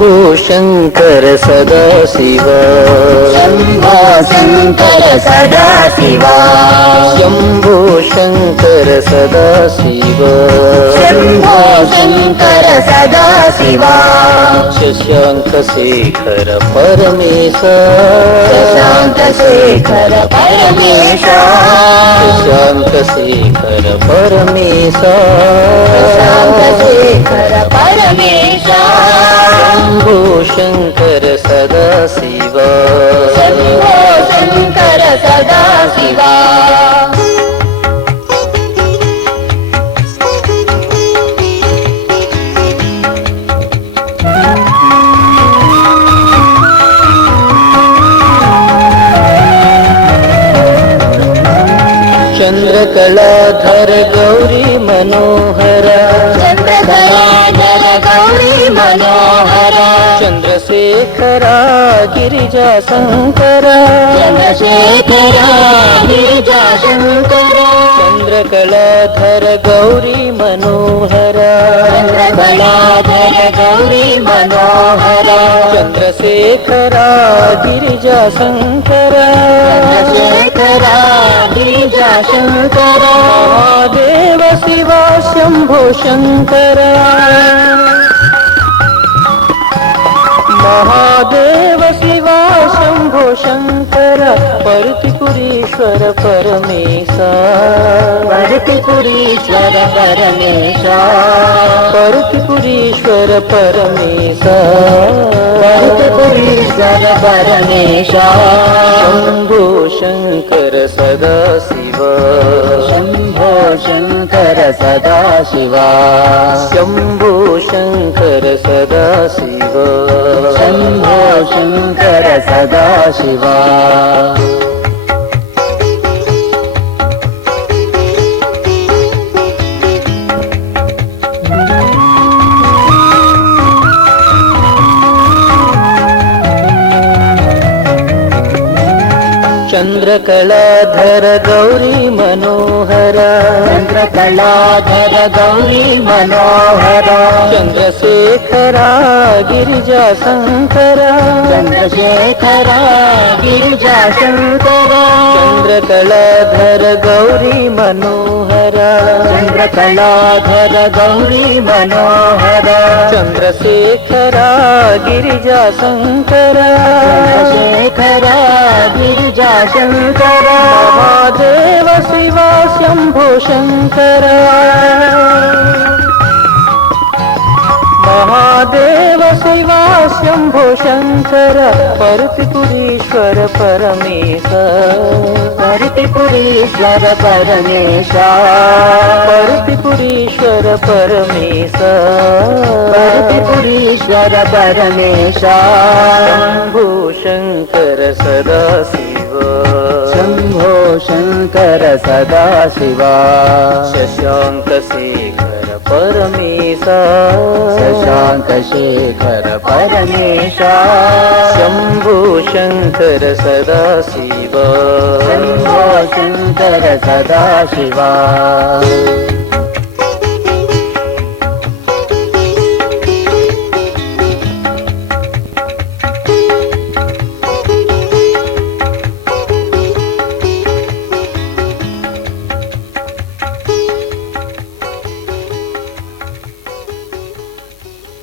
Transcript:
Shambho Shankar Sadashiv Shambho Shankar Sadashiva Shambho Shankar Sadashiv Shambho Shankar Sadashiva Shashank Shekhar Paramesh Shashank Shekhar Paramesh Shashank Shekhar Paramesh Shashank Shekhar Paramesh Shambho Shankar Sadashiv Shambho Shankar Sadashiva चंद्रकलाधर Gauri Manohar चंद्रकलाधर Gauri Manohar Chandrasekhara Girija Shankara Chandrasekhara Girija Shankara चंद्रकलाधर Gauri Manohar चंद्रकलाधर Gauri Manohar Chandrasekhara Girija Shankara Chandrasekhara Girija Shankara Mahadev Shiva Shambho Shankara Mahadev Shiva Shambho Shankar पर्तिपुरीश्वर Paramesh पर्तिपुरीश्वर Paramesh पर्तिपुरीश्वर Paramesh पर्तिपुरीश्वर Paramesh Shambho Shankar Sadashiv Shambho Shankar Sadashiva Shambho Shankar Sadashiv Shambho Shankar Sadashiva चंद्रकलाधर Gauri Manohar चंद्रकलाधर Gauri Manohar Chandrasekhara Girija Shankara Chandrasekhara Girija Shankara चंद्रकलाधर Gauri Manohar चंद्रकलाधर Gauri Manohar Chandrasekhara Girija Shankara Chandrasekhara Girija Shankara Mahadev Shiva Shambho Shankara Mahadev Shiva Shambho Shankar पर्तिपुरीश्वर Paramesh पर्तिपुरीश्वर Paramesh पर्तिपुरीश्वर Paramesh पर्तिपुरीश्वर Paramesh Shambho Shankar Sadashiv Shambho Shankar Sadashiva Shashank Shekhar Paramesh Shashank Shekhar Paramesh Shambho Shankar Sadashiv Shambho Shankar Sadashiva